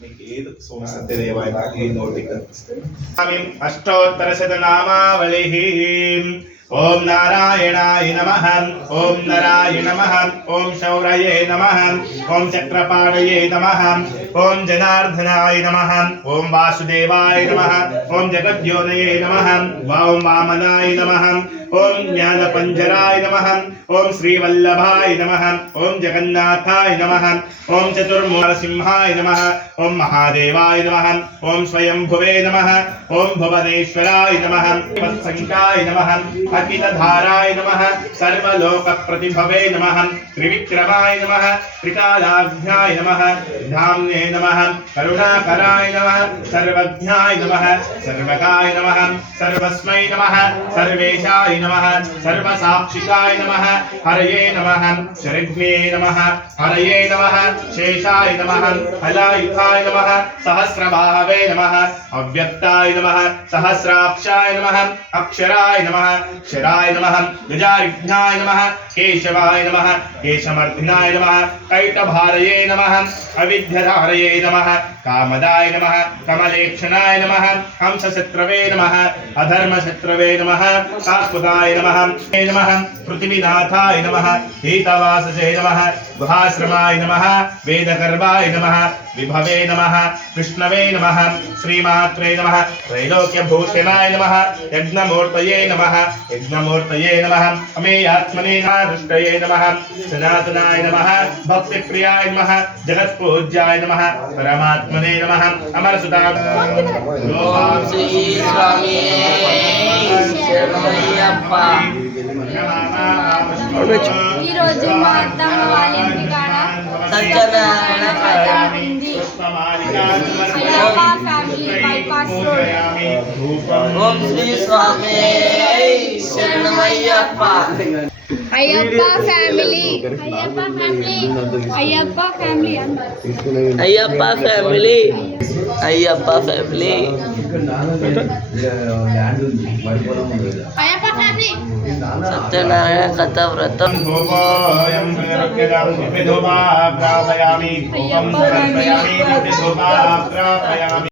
మీకు ఏది సోమసత్యదేవాయ ఏ నోటికి కనిపిస్తుంది అష్టోత్తరశతనామావళిః ఓం నారాయణాయ నమః ఓం నరాయ నమః ఓం శౌరయే నమః ఓం చక్రపాణయే నమః ఓం జనార్దనాయ నమః ఓం వాసుదేవాయ నమః ఓం జగద్యోనయే నమః ఓం వామనాయ నమః ఓం జ్ఞానపంజరాయ నమః ఓం శ్రీవల్లభాయ నమః ఓం జగన్నాథాయ నమః ఓం చతుర్ముఖసింహాయ నమః ఓం మహాదేవాయ నమః ఓం స్వయంభువే నమః ఓం భువనేశ్వరాయ నమః వత్సంకాయ నమః అఖిలధారాయ నమః సర్వలోకప్రతిభవే నమః త్రివిక్రమాయ నమః త్రికాలాభ్యాయ నమః ధామ్నే నమః కరుణాకరాయ నమః సర్వజ్ఞాయ నమః సర్వకాయ నమః సర్వస్మై నమః సర్వేశాయ నమః సర్వసాక్షికాయ నమః హరయే నమః శరజ్ఞే నమః హరయే నమః శేషాయ నమః హలాయుధాయ నమః సహస్రబాహవే నమః అవ్యక్తాయ నమః సహస్రాక్షాయ నమః అక్షరాయ నమః క్షరాయ నమః గజారిఘ్నాయ నమః కేశవాయ నమః కేశమర్ధినాయ నమః కైటభారయే నమః అవిద్యధారయే నమః కామదాయ నమః కమలేక్షణాయ నమః హంసశత్రవే నమః అధర్మశత్రవే నమః కాకుదాయ నమః పృథివీనాథాయ నమః హేతవాససే నమః గుహాశ్రమాయ నమః వేదగర్భాయ నమః విభవే నమః కృష్ణవే నమః శ్రీమాత్రే నమః త్రైలోక్యభూషణాయ నమః యజ్ఞమూర్తయే నమః నమః అమేయాత్మనే దృష్టయే నమః సనాతనాయ నమః భక్తిప్రియాయ నమః జగత్పూజ్యాయ నమః పరమాత్మనే నమః అమరసుతాయ ఓం శ్రీ స్వామి శరణమయ్యప్ప. ఈ రోజు మా అత్తమ్మ వాళ్ళ ఇంటికాడ సత్యనారాయణ ఉంది. Ayyappa family bypass road. ఓం శ్రీ స్వామి శరణమయ్యప్ప. Ayyappa family Ayyappa family Ayyappa family Ayyappa family Ayyappa family Satyanarayana కథ వ్రతం. అయ్యప్ప ఫ్యామిలీ